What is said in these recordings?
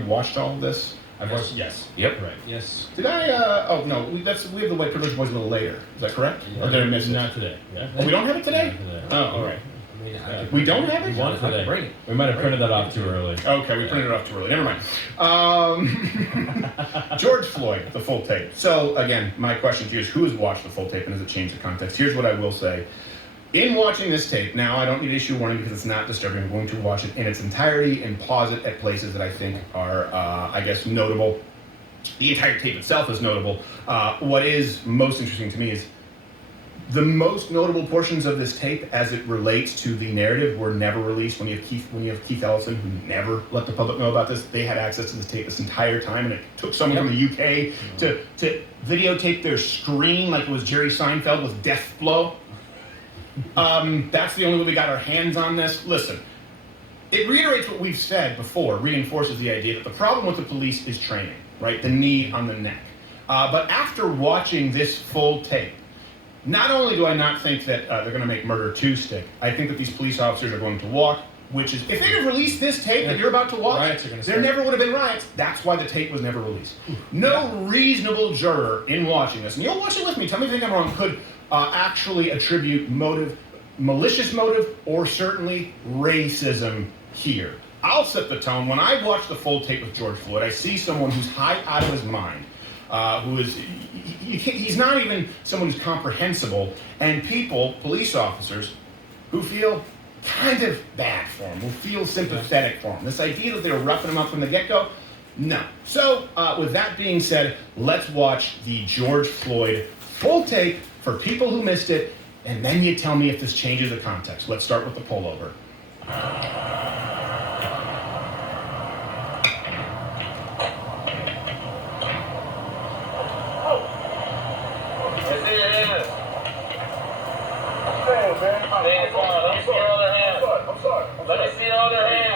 watched all of this? I've watched. Yes. Yep. Right. Yes. Did I? Oh no, we have the White Privilege Boys a little later. Is that correct? Yeah. Or did I miss it? Not today. Yeah. Oh, we don't have it today? Not today. Oh, all right. I mean, We don't have it? We want it I today. can bring it. We might have printed that off too early. Okay, we printed it off too early. Never mind. George Floyd, the full tape. So again, my question to you is, who has watched the full tape and does it change the context? Here's what I will say. In watching this tape, now I don't need issue warning because it's not disturbing. I'm going to watch it in its entirety and pause it at places that I think are, I guess, notable. The entire tape itself is notable. What is most interesting to me is the most notable portions of this tape, as it relates to the narrative, were never released. When you have Keith Ellison, who never let the public know about this, they had access to this tape this entire time, and it took someone from the UK to videotape their screen like it was Jerry Seinfeld with Death Blow. That's the only way we got our hands on this. Listen, it reiterates what we've said before, reinforces the idea that the problem with the police is training, right? The knee on the neck. But after watching this full tape, not only do I not think that they're going to make Murder 2 stick, I think that these police officers are going to walk, which is, if they'd have released this tape that you're about to watch, Riots are gonna there start. never would have been riots. That's why the tape was never released. No reasonable juror in watching this, and you'll watch it with me, tell me if you think I'm wrong, could actually attribute motive, malicious motive, or certainly racism here. I'll set the tone. When I watch the full tape of George Floyd, I see someone who's high out of his mind, who is, he's not even someone who's comprehensible, and people, police officers, who feel kind of bad for him, who feel sympathetic for him. This idea that they were roughing him up from the get-go, no. So, with that being said, let's watch the George Floyd full tape for people who missed it, and then you tell me if this changes the context. Let's start with the pullover.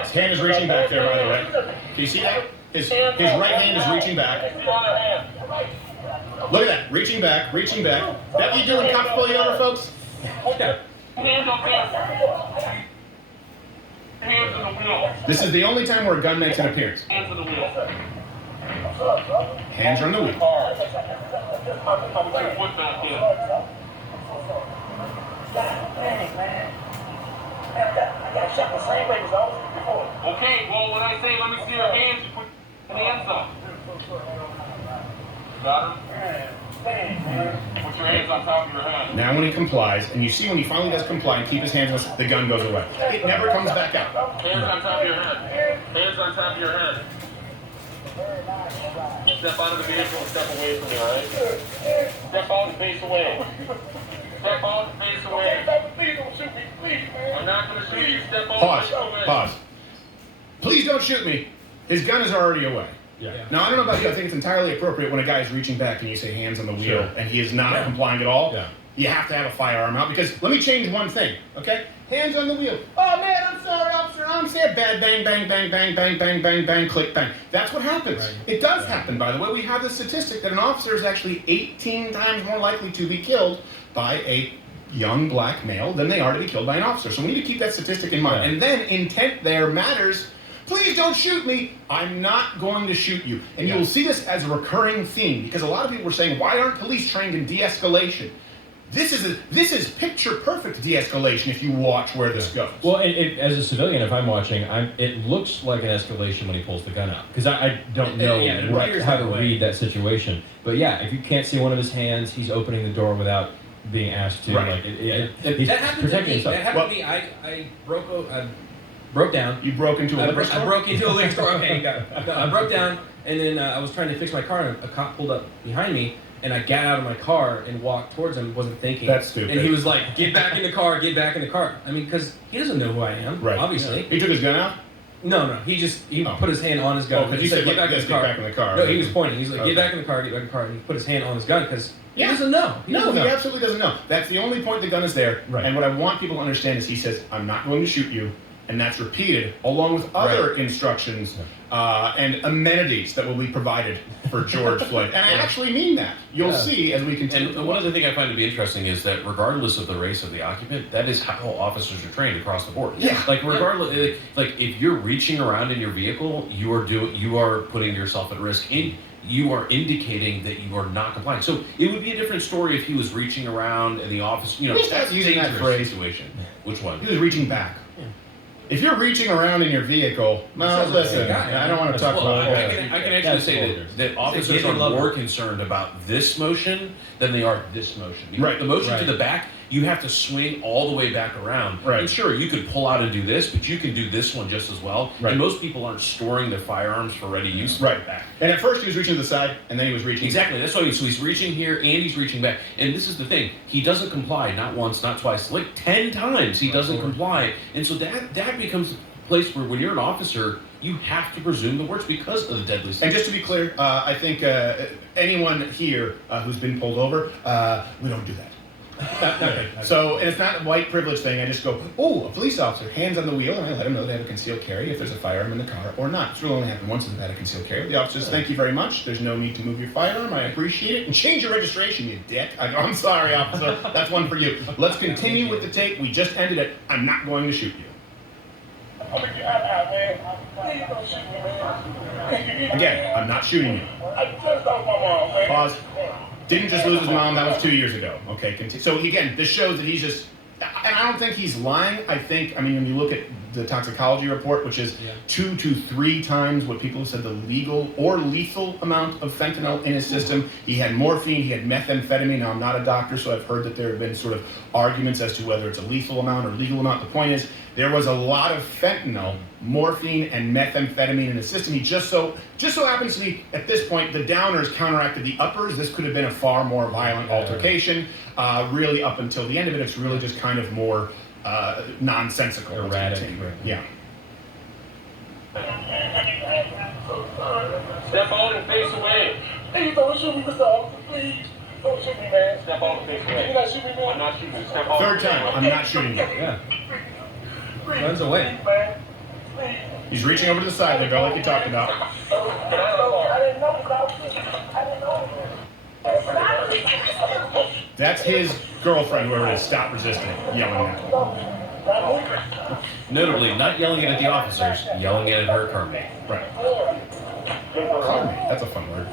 His hand is reaching back there, by the way. Do you see that? His right hand is reaching back. Look at that, reaching back, reaching back. That what you do when cops pull you over, folks? Okay. This is the only time where a gun makes an appearance. Hands on the wheel. Hands are on the wheel. Put your foot back in. Okay, well, when I say let me see your hands, you put your hands up. Got him? Put your hands on top of your head. Now when he complies, and you see when he finally does comply and keep his hands on, the gun goes away. It never comes back out. Hands on top of your head. Hands on top of your head. Step out of the vehicle and step away from me, alright? Step out and face away. Step out and face away. I'm not going to shoot you. Step out and face away. Pause. Please don't shoot me. His gun is already away. Yeah. Now, I don't know about you, I think it's entirely appropriate when a guy is reaching back and you say hands on the wheel, Sure. and he is not complying at all. Yeah. You have to have a firearm out, because let me change one thing, okay? Hands on the wheel. Oh man, I'm sorry, officer, I'm sad. Bad, bang, bang, bang, bang, bang, bang, bang, bang, click, bang. That's what happens. Right. It does happen, by the way. We have the statistic that an officer is actually 18 times more likely to be killed by a young black male than they are to be killed by an officer. So we need to keep that statistic in mind. Yeah. And then intent there matters. Please don't shoot me. I'm not going to shoot you. And you will see this as a recurring theme, because a lot of people were saying, why aren't police trained in de-escalation? This is picture perfect de-escalation if you watch where this goes. Well, as a civilian, if I'm watching, it looks like an escalation when he pulls the gun out, because I don't know how to read that situation. But yeah, if you can't see one of his hands, he's opening the door without being asked to. Right. He's That happened to protecting me. himself. That happened to me. I broke down. You broke into a liquor store? I broke into a liquor store. Okay, got it. I broke down, and then I was trying to fix my car, and a cop pulled up behind me, and I got out of my car and walked towards him, wasn't thinking. That's stupid. And he was like, get back in the car, get back in the car. I mean, because he doesn't know who I am, Right. obviously. He took his gun out? No, he put his hand on his gun. Oh, because He you said, get back in the car. get back in the car. No, he was pointing. He's like, Okay. get back in the car, get back in the car. And he put his hand on his gun because he Yeah. doesn't know. No, doesn't he know. absolutely doesn't know. That's the only point the gun is there. Right. And what I want people to understand is he says, I'm not going to shoot you. and that's repeated along with other instructions and amenities that will be provided for George Floyd. And I actually mean that. You'll see as we continue. And one other thing I find to be interesting is that regardless of the race of the occupant, that is how officers are trained across the board. Yeah. Like regardless, like if you're reaching around in your vehicle, you are putting yourself at risk. You are indicating that you are not complying. So it would be a different story if he was reaching around in the office. You know, That's using that dangerous phrase. Situation. Which one? He was reaching back. If you're reaching around in your vehicle, well, listen, I don't want to talk about I that. can actually say that officers are more concerned about this motion than they are this motion. Because the motion to the back, you have to swing all the way back around. Right. And sure, you could pull out and do this, but you can do this one just as well. Right. And most people aren't storing their firearms for ready use. Back. And at first he was reaching to the side, and then he was reaching. Exactly. That's why he's reaching here and he's reaching back. And this is the thing: he doesn't comply. Not once, not twice, like 10 times he doesn't comply. And so that becomes a place where, when you're an officer, you have to presume the worst because of the deadly. And just to be clear, I think anyone here who's been pulled over, we don't do that. So, and it's not a white privilege thing. I just go, oh, a police officer, hands on the wheel, and I let them know they have a concealed carry if there's a firearm in the car or not. It's really only happened once they've had a concealed carry. The officer says, thank you very much. There's no need to move your firearm. I appreciate it. And change your registration, you dick. I go, I'm sorry, officer. That's one for you. Let's continue with the tape. We just ended it. I'm not going to shoot you. Again, I'm not shooting you. Pause. Didn't just lose his mom. That was 2 years ago. Okay. So again, this shows that he's just. And I don't think he's lying. I mean, when you look at the toxicology report, which is 2 to 3 times what people have said the legal or lethal amount of fentanyl in his system. He had morphine. He had methamphetamine. Now, I'm not a doctor, so I've heard that there have been sort of arguments as to whether it's a lethal amount or legal amount. The point is, there was a lot of fentanyl, morphine, and methamphetamine in his system. He just so happens to be, at this point, the downers counteracted the uppers. This could have been a far more violent altercation. Really, up until the end of it, it's really just kind of more nonsensical. Erratic. Yeah. Step out and face away. Hey, don't shoot me, Mr. Officer, please. Don't shoot me, man. Step out and face away. You're not shooting me, man. I'm not shooting you. Step out. Third time, I'm not shooting you. Yeah. Runs away. He's reaching over to the side there, like you talked about. I didn't know. That's his girlfriend, whoever it is, stop resisting, yelling at him. Notably, not yelling it at the officers, yelling it at her carmate. Right. Carmate, that's a fun word.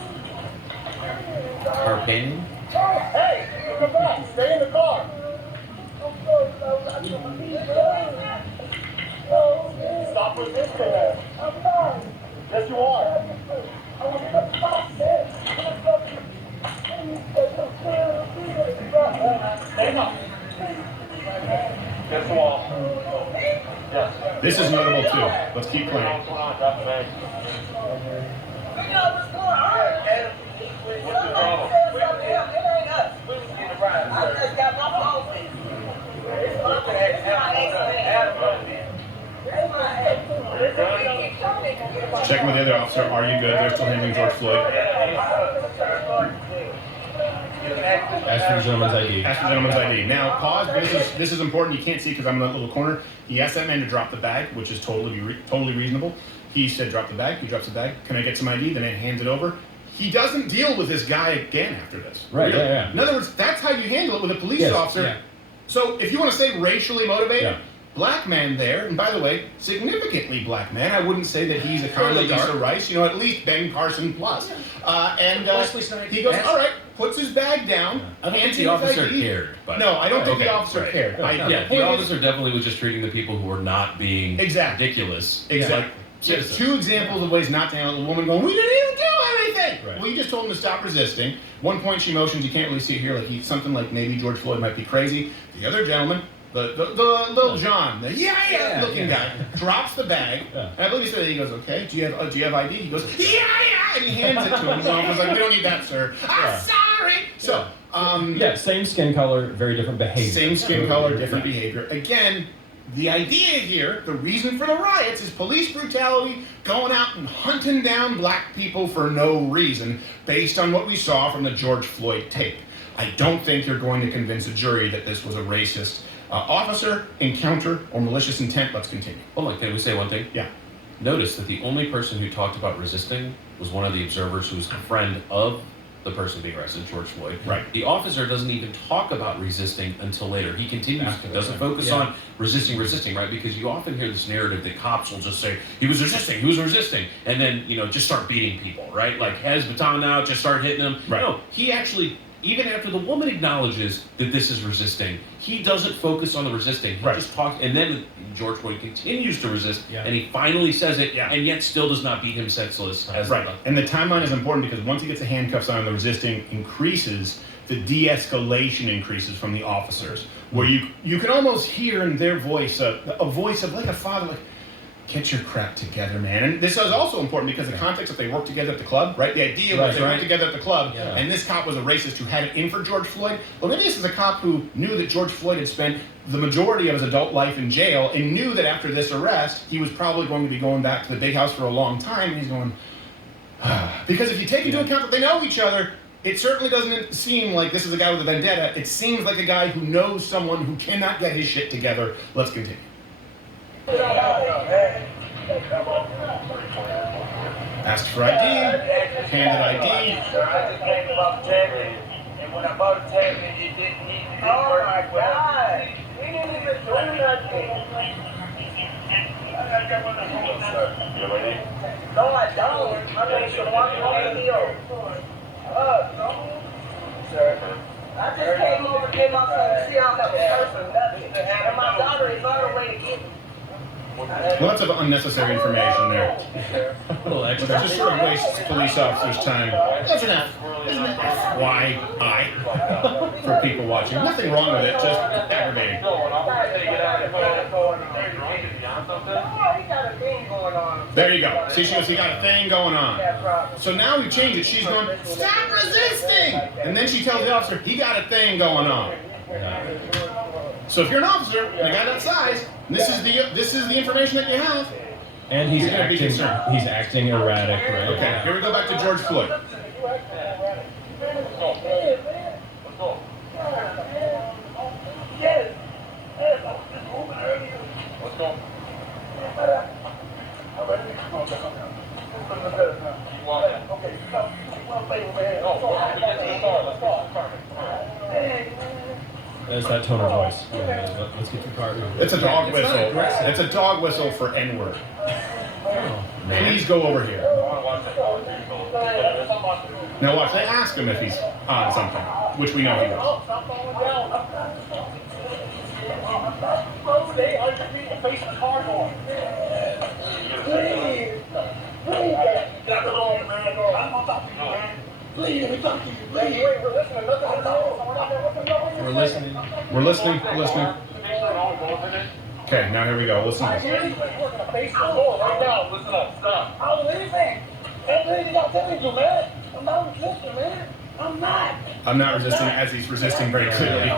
Carpane? Hey, come back. Stay in the car. Stop resisting. Yes, you are. Yes, you are. Yes. This is notable too. Let's keep playing. What's the problem? Checking with the other officer. Are you good? They're still handling George Floyd. Ask for the gentleman's ID. Ask the gentleman's ID. Now, pause. This is important. You can't see because I'm in that little corner. He asked that man to drop the bag, which is totally reasonable. He said, drop the bag. He drops the bag. Can I get some ID? The man hands it over. He doesn't deal with this guy again after this. Right, Really. yeah. In other words, that's how you handle it with a police officer. Yeah. So if you want to say racially motivated, Yeah. black man there, and by the way, significantly black man. I wouldn't say that he's a Condoleezza Rice, at least Ben Carson plus. Wesley Snipes. He goes, all right, puts his bag down. I don't think hands the him his officer ID. cared. But No, I don't think the Okay, officer right. cared. Yeah, point the is- officer definitely was just treating the people who were not being Exactly. ridiculous. Exactly. like There's citizens. 2 examples of ways not to handle a woman going, we didn't even do anything. Right. Well, you just told him to stop resisting. One point she motions, you can't really see it here, like something like maybe George Floyd might be crazy. The other gentleman, the little John, the looking guy, drops the bag. Yeah. And I believe he said, he goes, okay, do you have ID? He goes, yeah, and he hands it to him. The officer's like, we don't need that, sir. I'm sorry. So, Yeah, same skin color, very different behavior. same skin color, different behavior. Again, the idea here, the reason for the riots is police brutality, going out and hunting down black people for no reason, based on what we saw from the George Floyd tape. I don't think you're going to convince a jury that this was a racist Officer, encounter, or malicious intent. Let's continue. Hold on, can we say one thing? Yeah. Notice that the only person who talked about resisting was one of the observers who was a friend of the person being arrested, George Floyd. Right. The officer doesn't even talk about resisting until later. He continues, doesn't focus on resisting, right? Because you often hear this narrative that cops will just say, he was resisting, and then, just start beating people, right? Like, has baton out, just start hitting them. Right. No, he actually, even after the woman acknowledges that this is resisting, he doesn't focus on the resisting. He just talks, and then George Floyd continues to resist, and he finally says it, and yet still does not beat him senseless. And the timeline is important because once he gets the handcuffs on, the resisting increases, the de-escalation increases from the officers, where you can almost hear in their voice a voice of like a father, like, get your crap together, man. And this is also important because the context that they work together at the club, right? The idea was they worked together at the club, and this cop was a racist who had it in for George Floyd. Well, maybe this is a cop who knew that George Floyd had spent the majority of his adult life in jail and knew that after this arrest, he was probably going to be going back to the big house for a long time. And he's going, because if you take into account that they know each other, it certainly doesn't seem like this is a guy with a vendetta. It seems like a guy who knows someone who cannot get his shit together. Let's continue. Asked for ID, handed ID. Sir, I just came about tagging, and when I bought a tag, it didn't need to be my God. We didn't even do nothing. You ready? No, I don't. I'm ready to walk on the hill. Sir. I just came over to get my son to see how that was person, nothing. And my daughter is on her way to get me. Lots of unnecessary information there. It just sort of wastes police officers' time. That's enough. Isn't it? Why for people watching? Nothing wrong with it, just aggravating. There you go. See, she goes, he got a thing going on. So now we change it. She's going, stop resisting! And then she tells the officer, he got a thing going on. So if you're an officer and a guy that size, this is the information that you have. And he's acting erratic, right? Okay, here we go back to George Floyd. Let's go. There's that tone of voice. Let's get to the car. It's a dog whistle. It's a dog whistle for N-word. Please go over here. Now watch, they ask him if he's on something, which we know he was. Please, we talk to you. Please. We're listening. We're listening. Okay, now here we go. Listen to this. Right now, listen up, stop. I don't do anything. That's what you got to tell me to, man. I'm not resisting, man. I'm not. I'm not resisting as he's resisting very clearly.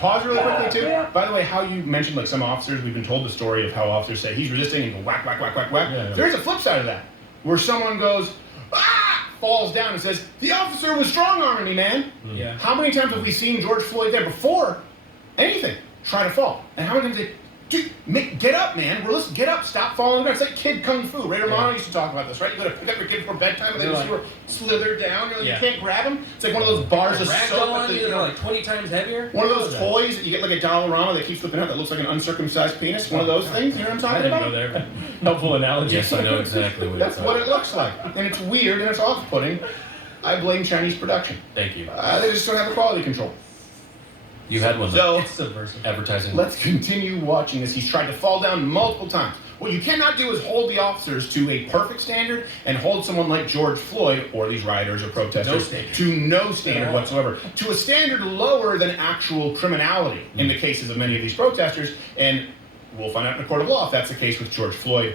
Pause really quickly too. By the way, how you mentioned like some officers, we've been told the story of how officers say he's resisting and go whack, whack, whack, whack, whack. Yeah. There's a flip side of that, where someone goes, falls down and says, the officer was strong-arming me, man. Yeah. How many times have we seen George Floyd there before anything try to fall? And how many times they, dude, get up, man. Get up, stop falling down. It's like kid kung fu. Ray Romano used to talk about this, right? You go to pick up your kid for bedtime and they just sort of slither down. You can't grab them. It's like one of those bars of soap. They're like 20 times heavier. One of those toys that you get like a Dollarama that keeps flipping out that looks like an uncircumcised penis. One of those things. You know what I'm talking about? Go there. Helpful analogy. Yes, I know exactly what That's what it looks like. And it's weird and it's off-putting. I blame Chinese production. Thank you. They just don't have a quality control. You had one. So, It's subversive. Advertising. let's continue watching as he's tried to fall down multiple times. What you cannot do is hold the officers to a perfect standard and hold someone like George Floyd or these rioters or protesters to no standard whatsoever. To a standard lower than actual criminality in the cases of many of these protesters. And we'll find out in a court of law if that's the case with George Floyd.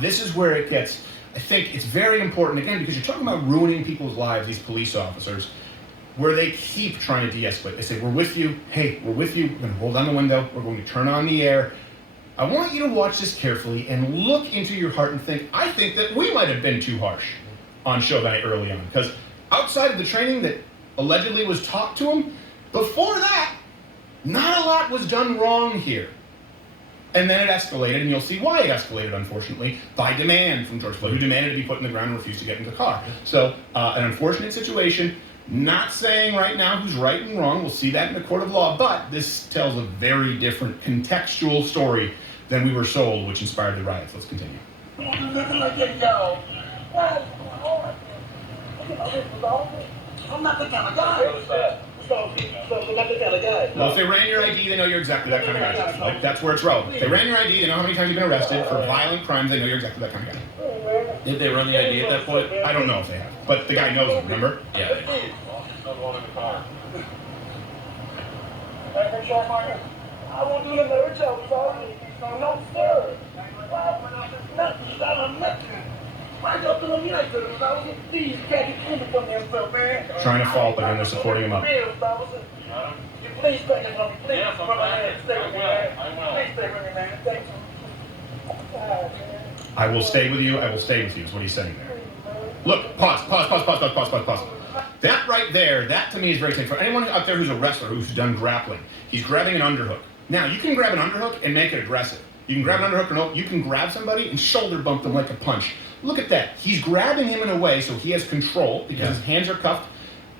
This is where it gets, I think it's very important, again, because you're talking about ruining people's lives, these police officers, where they keep trying to de-escalate. They say, we're with you. Hey, we're with you. We're going to roll down the window. We're going to turn on the air. I want you to watch this carefully and look into your heart and think, I think that we might have been too harsh on Chauvin early on. Because outside of the training that allegedly was taught to him, before that, Not a lot was done wrong here. And then it escalated, and you'll see why it escalated, unfortunately, by demand from George Floyd, who demanded to be put in the ground and refused to get into the car. So, an unfortunate situation. Not saying right now who's right and wrong. We'll see that in the court of law. But this tells a very different contextual story than we were sold, which inspired the riots. Let's continue. I'm not that kind of guy. So not the kind of guy. Well, if they ran your ID, they know you're exactly that kind of guy. Like, that's where it's relevant. If they ran your ID, they know how many times you've been arrested for violent crimes. They know you're exactly that kind of guy. Did they run the ID at that point? I don't know if they have, but the guy knows them. Remember? Yeah. I won't do another job, sorry. No, sir. Nothing. Why don't do me like this? I was these can't get from themselves, man. Trying to fault, but then they're supporting him up. Please stay with me, please. Yes, I'm fine. Stay with me, man. I will. Please stay with me, man. Thank you. God, man. I will stay with you. I will stay with you. Is what he's saying there. Look, pause. That right there, that to me is very telling. For anyone out there who's a wrestler who's done grappling, he's grabbing an underhook. Now, you can grab an underhook and make it aggressive. You can grab an underhook, or no, you can grab somebody and shoulder bump them like a punch. Look at that. He's grabbing him in a way so he has control because his hands are cuffed,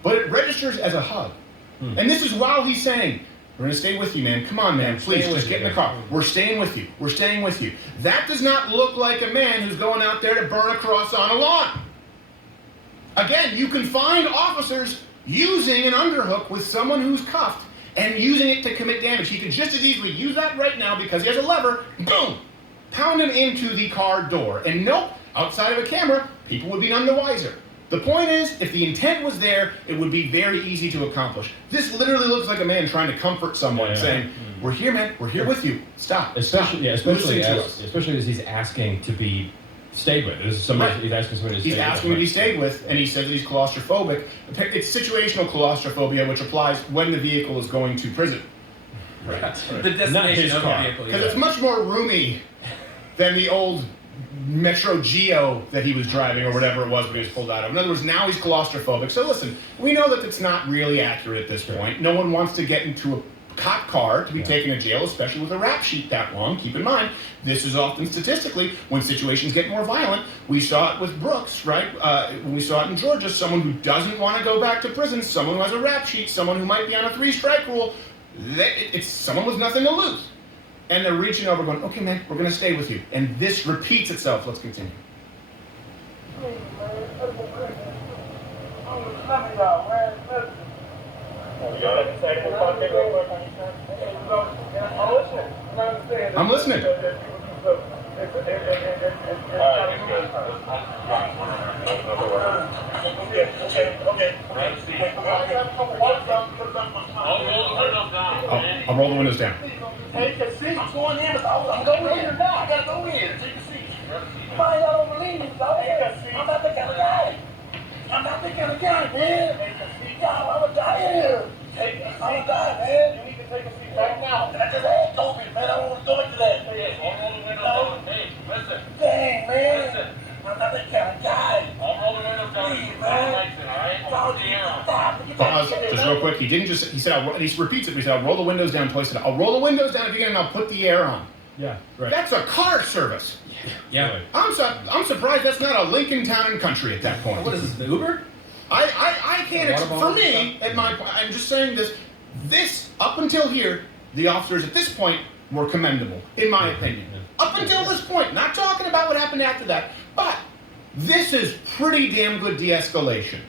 but it registers as a hug. And this is while he's saying, we're going to stay with you, man. Come on, man. Please, just get in the car. We're staying with you. We're staying with you. That does not look like a man who's going out there to burn a cross on a lawn. Again, you can find officers using an underhook with someone who's cuffed and using it to commit damage. He could just as easily use that right now because he has a lever, boom, pound him into the car door. And nope, outside of a camera, people would be none the wiser. The point is, if the intent was there, it would be very easy to accomplish. This literally looks like a man trying to comfort someone, saying, we're here, man, we're here with you. Stop. Especially as he's asking to be stayed with. This is somebody he's asking somebody to stay with. He's asking to be stayed with, and he says that he's claustrophobic. It's situational claustrophobia, which applies when the vehicle is going to prison. Right. The destination of the vehicle. Because it's much more roomy than the old Metro Geo that he was driving or whatever it was when he was pulled out of. In other words, now he's claustrophobic. So listen, we know that it's not really accurate at this point. No one wants to get into a cop car to be taken to jail, especially with a rap sheet that long. Keep in mind, this is often statistically when situations get more violent. We saw it with Brooks, right? When we saw it in Georgia, someone who doesn't want to go back to prison, someone who has a rap sheet, someone who might be on a 3-strike rule. It's someone with nothing to lose. And they're reaching over going, okay, man, we're going to stay with you. And this repeats itself. Let's continue. I'm listening. I'll roll the windows down. Take a seat. I'm going in. I'm going in now. I gotta go in. Take a seat. Why y'all don't believe me? I'm not the kind of guy. I'm not the kind of guy, man. Take a seat. I'm gonna die here. I'm gonna die, man. You need to take a seat right now. I just had COVID, man. I don't want to go into that. Hey, listen. Dang, man. Listen. I'm not that kind of guy. I'll roll the windows down. Please, man. Stop. Pause, just real quick. He said, and he repeats it, but he said, I'll roll the windows down twice. I'll roll the windows down again and I'll put the air on. Yeah, right. That's a car service. Yeah. I'm surprised that's not a Lincoln Town and Country at that point. What is this, the Uber? I can't, for me, I'm just saying this, up until here, the officers at this point were commendable, in my opinion. Up until this point, not talking about what happened after that, but this is pretty damn good de-escalation.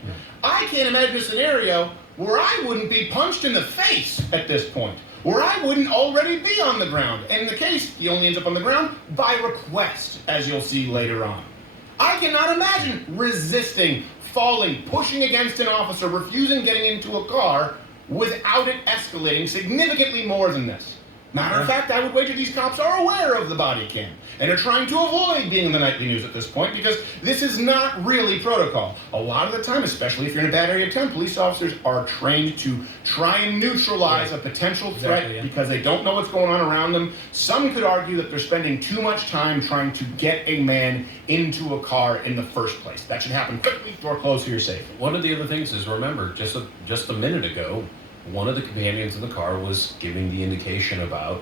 I can't imagine a scenario where I wouldn't be punched in the face at this point, where I wouldn't already be on the ground. And in the case, he only ends up on the ground by request, as you'll see later on. I cannot imagine resisting, falling, pushing against an officer, refusing getting into a car without it escalating significantly more than this. Matter of fact, I would wager these cops are aware of the body cam and are trying to avoid being in the nightly news at this point because this is not really protocol. A lot of the time, especially if you're in a bad area of town, police officers are trained to try and neutralize a potential threat because they don't know what's going on around them. Some could argue that they're spending too much time trying to get a man into a car in the first place. That should happen quickly, door closed so you're safe. One of the other things is, remember, just a minute ago, one of the companions in the car was giving the indication about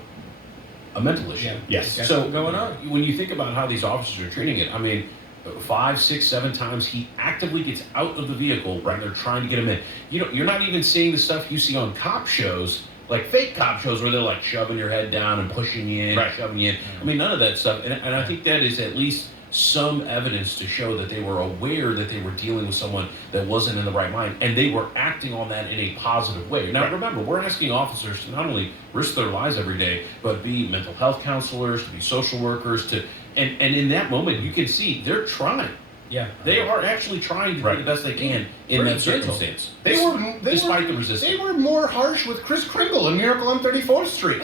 a mental issue. Yeah. Yes. That's So what's going on. when you think about how these officers are treating it, I mean, 5, 6, 7 times he actively gets out of the vehicle when they're trying to get him in. You know, you're not even seeing the stuff you see on cop shows, like fake cop shows where they're like shoving your head down and pushing you in, shoving you in. I mean, none of that stuff. And I think that is at least some evidence to show that they were aware that they were dealing with someone that wasn't in the right mind, and they were acting on that in a positive way. Now, remember, we're asking officers to not only risk their lives every day, but be mental health counselors, to be social workers, to and in that moment, you can see they're trying. Yeah. They are actually trying to do the best they can in that circumstance. Despite the resistance. They were more harsh with Chris Kringle in Miracle on 34th Street.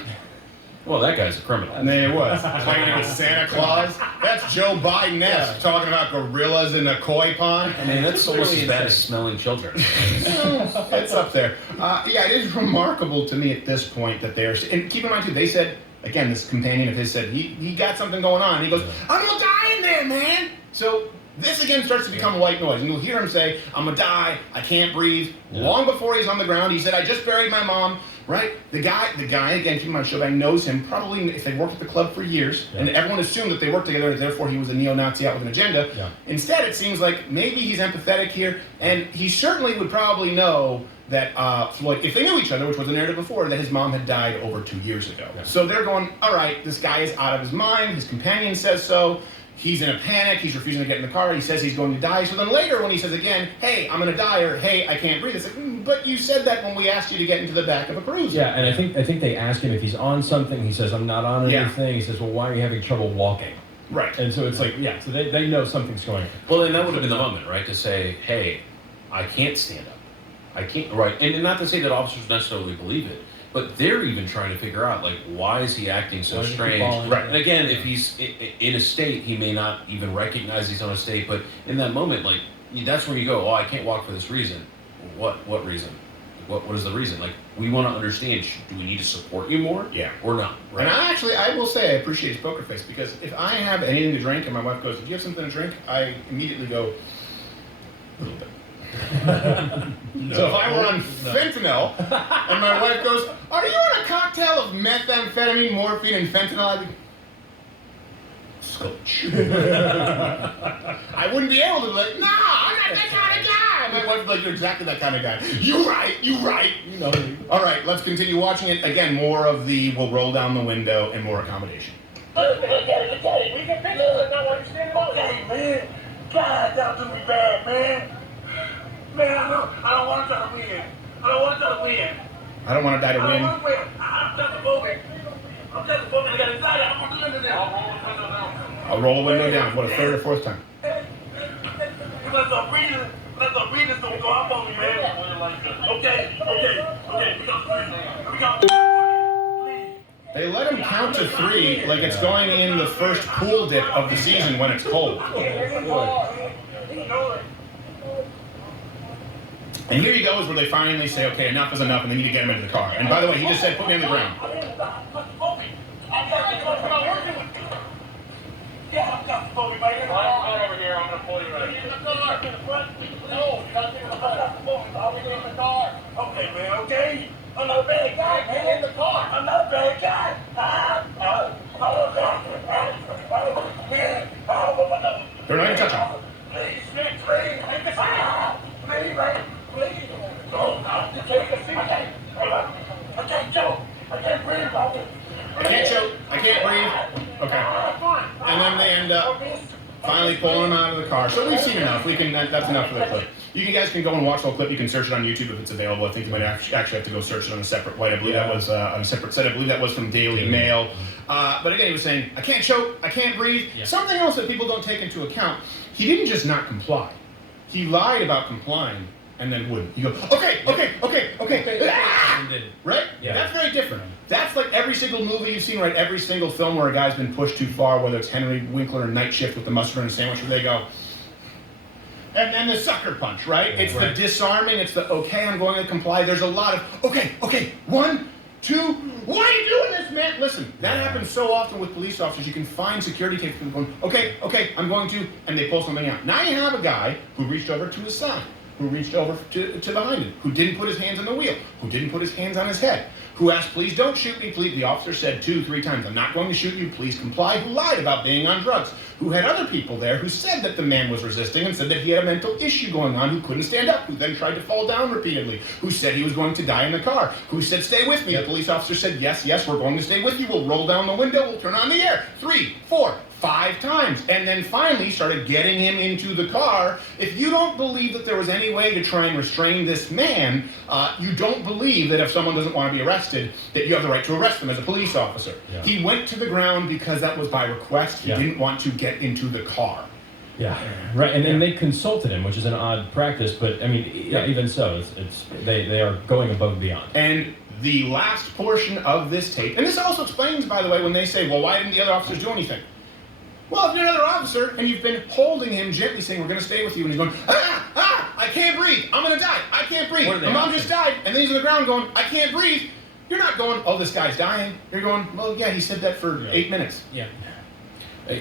Well, that guy's a criminal. And there it was. Playing with Santa Claus. That's Joe Biden-esque, talking about gorillas in a koi pond. I mean, that's almost as bad as smelling children. It's up there. Yeah, it is remarkable to me at this point that they're... And keep in mind, too, they said, again, this companion of his said, he got something going on. He goes, I'm going to die in there, man. So this, again, starts to become white noise. And you'll hear him say, I'm going to die. I can't breathe. Long before he's on the ground, he said, I just buried my mom. Right? The guy, again, keep in mind, Chauvin knows him, probably if they worked at the club for years, and everyone assumed that they worked together, and therefore he was a neo-Nazi out with an agenda. Yeah. Instead, it seems like maybe he's empathetic here, and he certainly would probably know that Floyd, if they knew each other, which was a narrative before, that his mom had died over 2 years ago. Yeah. So they're going, all right, this guy is out of his mind, his companion says so, he's in a panic, he's refusing to get in the car, he says he's going to die. So then later when he says again, hey, I'm going to die, or hey, I can't breathe, it's like, but you said that when we asked you to get into the back of a cruiser. Yeah, and I think they ask him if he's on something. He says, I'm not on anything. He says, well, why are you having trouble walking? Right. And so it's like, yeah, so they know something's going on. Well, and that would have been the moment, right, to say, hey, I can't stand up. I can't, right. And not to say that officers necessarily believe it, but they're even trying to figure out, like, why is he acting so strange? Right. And again, if he's in a state, he may not even recognize he's on a state, but in that moment, like, that's where you go, oh, I can't walk for this reason. What reason? What is the reason? Like, we want to understand, do we need to support you more? Yeah. Or not? Right? And I will say I appreciate his poker face, because if I have anything to drink and my wife goes, do you have something to drink? I immediately go, a little bit. So if I were on fentanyl and my wife goes, are you on a cocktail of methamphetamine, morphine, and fentanyl? I'd be, scotch. I wouldn't be able to be like, no, I'm not that kind of guy. My wife would be like, you're exactly that kind of guy. You right. You know me. All right, let's continue watching it. Again, more of the we'll roll down the window and more accommodation. Look at it. We can fix it. Now why you standing over there, man? God, that do me bad, man. Man, I don't want to try to win. I don't want to try to win. I don't want to die to I don't win. want to win. I'm claustrophobic. I got anxiety. I don't want to do this. I'll roll the window down. What, a third or fourth time? Let's start breathing so we go up on me, man. Okay. We got please. They let him count to 3 like it's going in the first pool dip of the season when it's cold. And here he goes where they finally say, okay, enough is enough, and they need to get him into the car. And by the way, he just said, put me on the ground. Yeah, I'm claustrophobic, man. Over here, I'm gonna pull you right. In the car. No, you gotta get in the car. I'll get in the car. Okay, man, okay? I'm not a bad guy, man. In the car. I'm not a bad guy. They're not even touching him. Please, please. Please. Oh, take a seat. I can't choke. I can't breathe. I can't choke. I can't breathe. Okay. And then they end up finally pulling him out of the car. So we've seen enough. That's enough for the clip. You guys can go and watch the whole clip. You can search it on YouTube if it's available. I think you might actually have to go search it on a separate website. I believe that was on a separate site. I believe that was from Daily Mail. But again, he was saying, I can't choke, I can't breathe. Yeah. Something else that people don't take into account, he didn't just not comply. He lied about complying and then wouldn't. You go, okay. Ah! Right? Yeah. That's very different. That's like every single movie you've seen, right? Every single film where a guy's been pushed too far, whether it's Henry Winkler in Night Shift with the mustard and a sandwich, where they go, and then the sucker punch, right? It's the disarming, it's the, okay, I'm going to comply. There's a lot of, okay, 1, 2, why are you doing this, man? Listen, that happens so often with police officers. You can find security tapes people going, okay, I'm going to, and they pull something out. Now you have a guy who reached over to his side, who reached over to behind him, who didn't put his hands on the wheel, who didn't put his hands on his head, who asked, please don't shoot me, please. The officer said 2-3 times, I'm not going to shoot you, please comply, who lied about being on drugs, who had other people there who said that the man was resisting and said that he had a mental issue going on, who couldn't stand up, who then tried to fall down repeatedly, who said he was going to die in the car, who said, stay with me. The police officer said, yes, yes, we're going to stay with you. We'll roll down the window, we'll turn on the air. 3, 4, 5 times, and then finally started getting him into the car. If you don't believe that there was any way to try and restrain this man, you don't believe that if someone doesn't want to be arrested, that you have the right to arrest them as a police officer. Yeah. He went to the ground because that was by request. He didn't want to get into the car. Yeah, right, and they consulted him, which is an odd practice, but I mean, even so, they are going above and beyond. And the last portion of this tape, and this also explains, by the way, when they say, well, why didn't the other officers do anything? Well, if you're another officer and you've been holding him gently saying, we're going to stay with you, and he's going, I can't breathe, I'm going to die, I can't breathe, my mom just died, and then he's on the ground going, I can't breathe, you're not going, oh, this guy's dying. You're going, well, yeah, he said that for 8 minutes. Yeah.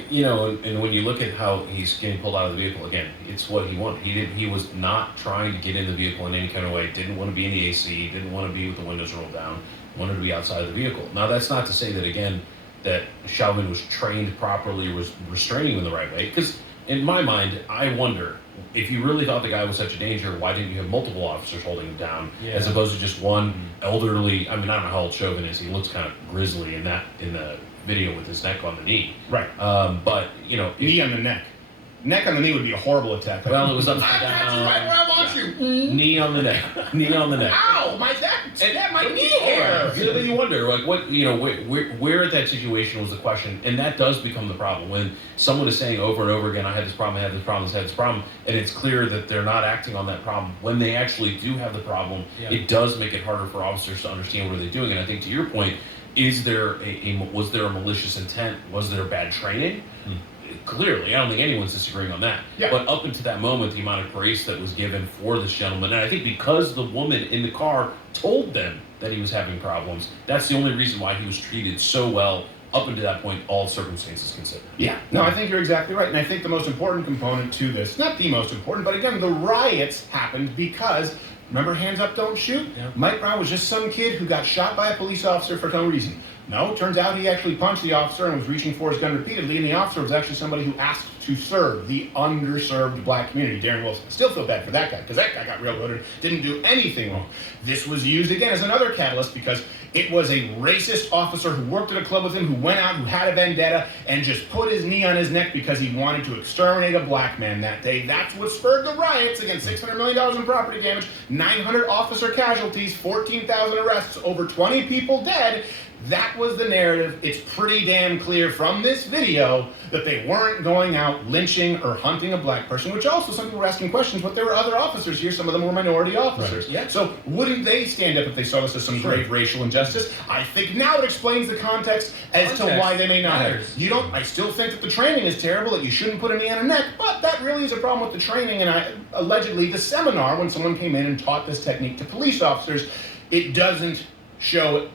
You know, and when you look at how he's getting pulled out of the vehicle, again, it's what he wanted. He was not trying to get in the vehicle in any kind of way. Didn't want to be in the AC. Didn't want to be with the windows rolled down. Wanted to be outside of the vehicle. Now, that's not to say that, again, that Chauvin was trained properly, was restraining him in the right way. Because in my mind, I wonder, if you really thought the guy was such a danger, why didn't you have multiple officers holding him down, as opposed to just one elderly? I mean, I don't know how old Chauvin is. He looks kind of grisly in the video with his neck on the knee. Right. But, you know... Knee on the neck. Neck on the knee would be a horrible attack. Well, it was upside down. down. I got you right where I want you. Knee on the neck. Knee on the neck. Ow! My knee hair! So then you wonder, like, what, you know, where at that situation was the question, and that does become the problem. When someone is saying over and over again, I had this problem, I had this problem, I had this problem, and it's clear that they're not acting on that problem. When they actually do have the problem, it does make it harder for officers to understand what are they doing. And I think to your point, was there a malicious intent? Was there bad training? Clearly, I don't think anyone's disagreeing on that. Yeah. But up until that moment, the amount of grace that was given for this gentleman, and I think because the woman in the car told them that he was having problems, that's the only reason why he was treated so well up until that point, all circumstances considered. Yeah, no, I think you're exactly right. And I think the most important component to this, not the most important, but again, the riots happened because, remember Hands Up, Don't Shoot? Yeah. Mike Brown was just some kid who got shot by a police officer for no reason. No, it turns out he actually punched the officer and was reaching for his gun repeatedly, and the officer was actually somebody who asked to serve the underserved black community, Darren Wilson. I still feel bad for that guy, because that guy got railroaded, didn't do anything wrong. This was used again as another catalyst because it was a racist officer who worked at a club with him, who went out, who had a vendetta, and just put his knee on his neck because he wanted to exterminate a black man that day. That's what spurred the riots. Again, $600 million in property damage, 900 officer casualties, 14,000 arrests, over 20 people dead. That was the narrative. It's pretty damn clear from this video that they weren't going out lynching or hunting a black person, which also some people were asking questions, but there were other officers here. Some of them were minority officers. Right. Yeah. So wouldn't they stand up if they saw this as some grave racial injustice? I think now it explains the context as to why they may not have. I still think that the training is terrible, that you shouldn't put a knee on a neck, but that really is a problem with the training. And allegedly the seminar, when someone came in and taught this technique to police officers, it doesn't show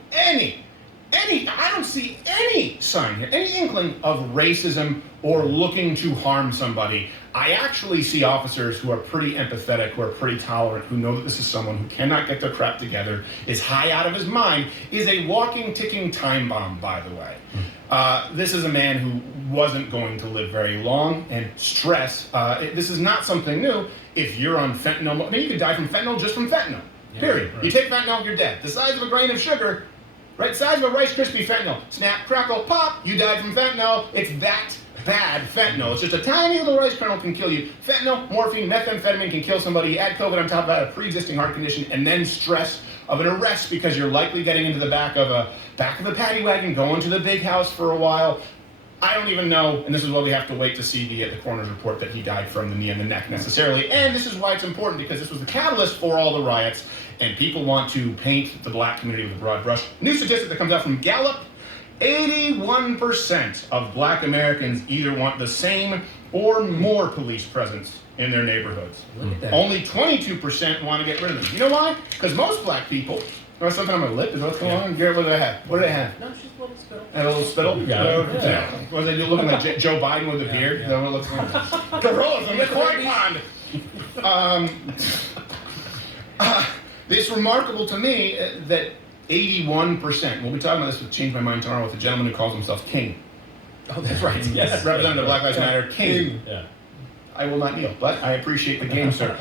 I don't see any sign here, any inkling of racism or looking to harm somebody. I actually see officers who are pretty empathetic, who are pretty tolerant, who know that this is someone who cannot get their crap together, is high out of his mind, is a walking, ticking time bomb, by the way. This is a man who wasn't going to live very long, and stress, this is not something new. If you're on fentanyl, I mean, you could die from fentanyl just from fentanyl, period. Right. You take fentanyl, you're dead. The size of a grain of sugar, right, size of a Rice Krispie fentanyl. Snap, crackle, pop, you died from fentanyl. It's that bad fentanyl. It's just a tiny little rice kernel can kill you. Fentanyl, morphine, methamphetamine can kill somebody. You add COVID on top of that, a pre-existing heart condition, and then stress of an arrest because you're likely getting into the back of a paddy wagon, going to the big house for a while. I don't even know, and this is why we have to wait to see the coroner's report, that he died from the knee and the neck necessarily. And this is why it's important, because this was the catalyst for all the riots, and people want to paint the black community with a broad brush. New statistic that comes out from Gallup, 81% of black Americans either want the same or more police presence in their neighborhoods. Look at that. Only 22% want to get rid of them. You know why? Because most black people, or something on my lip, is what's going on? Garrett, what did I have? What did I have? No, it's just a little spittle. And a little spittle? Yeah. Was it looking like Joe Biden with a beard? Is that what it looks like? Gorillas in the koi pond! It's remarkable to me that 81%, we'll be talking about this with Change My Mind tomorrow with a gentleman who calls himself King. Oh, that's right. Yes. Representative Black Lives Matter, King. Yeah. I will not kneel, but I appreciate the game, sir.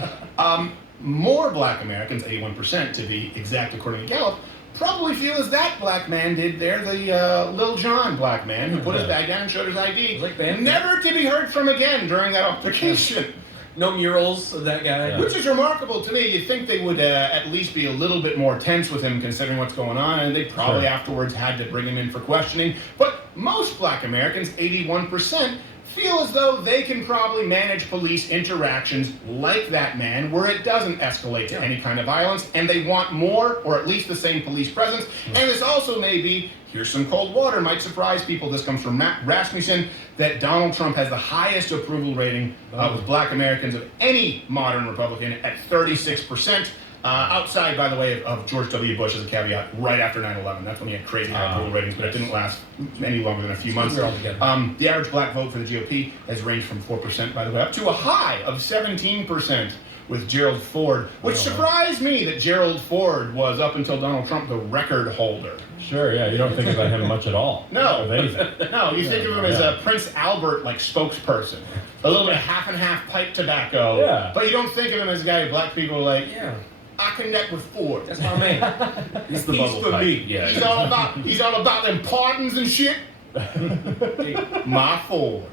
More black Americans, 81% to be exact according to Gallup, probably feel as that black man did there, the Lil Jon black man who put his bag down and showed his ID, Like Bam. never to be heard from again during that altercation. No murals of that guy. Yeah. Which is remarkable to me. You'd think they would at least be a little bit more tense with him considering what's going on, and they probably afterwards had to bring him in for questioning. But most black Americans, 81%, feel as though they can probably manage police interactions like that man where it doesn't escalate to any kind of violence, and they want more or at least the same police presence. And this also may be, here's some cold water, might surprise people, this comes from Rasmussen, that Donald Trump has the highest approval rating with black Americans of any modern Republican at 36%. Outside, by the way, of George W. Bush as a caveat, right after 9/11. That's when he had crazy high approval ratings, but it didn't last any longer than a few months. The average black vote for the GOP has ranged from 4%, by the way, up to a high of 17% with Gerald Ford, which surprised me that Gerald Ford was, up until Donald Trump, the record holder. Sure, yeah, you don't think about him much at all. No. Of anything. No, you think of him as a Prince Albert like spokesperson, a little bit of half and half pipe tobacco. Yeah. But you don't think of him as a guy who black people are like, Yeah. I connect with Ford. That's my man. He's the He's bubble for pipe. me. Yeah. He's all about them pardons and shit. My Ford.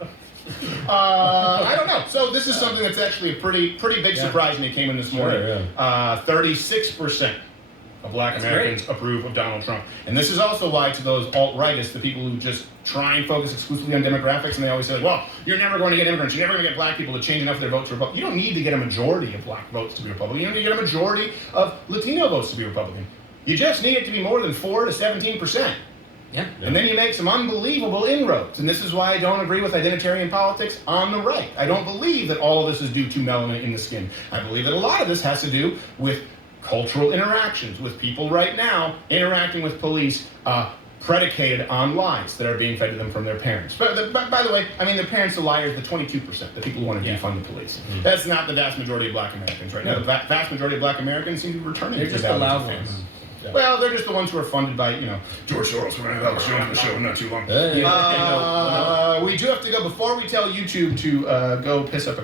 I don't know. So this is something that's actually a pretty big surprise when it came in this morning. Sure, 36% of black That's Americans approve of Donald Trump. And this is also why to those alt-rightists, the people who just try and focus exclusively on demographics, and they always say, well, you're never going to get immigrants, you're never going to get black people to change enough of their votes to Republican. You don't need to get a majority of black votes to be Republican. You don't need to get a majority of Latino votes to be Republican. You just need it to be more than 4 to 17%. Yeah. And then you make some unbelievable inroads. And this is why I don't agree with identitarian politics on the right. I don't believe that all of this is due to melanin in the skin. I believe that a lot of this has to do with cultural interactions, with people right now interacting with police predicated on lies that are being fed to them from their parents. But by the way, I mean, the parents are liars, the 22%, the people who want to defund the police. That's not the vast majority of black Americans right now. The vast majority of black Americans seem to be returning They're to just the the values loud of ones. family. Well, they're just the ones who are funded by, George Soros. We're going to have a show on the show not too long. We do have to go before we tell YouTube to go piss up a cup.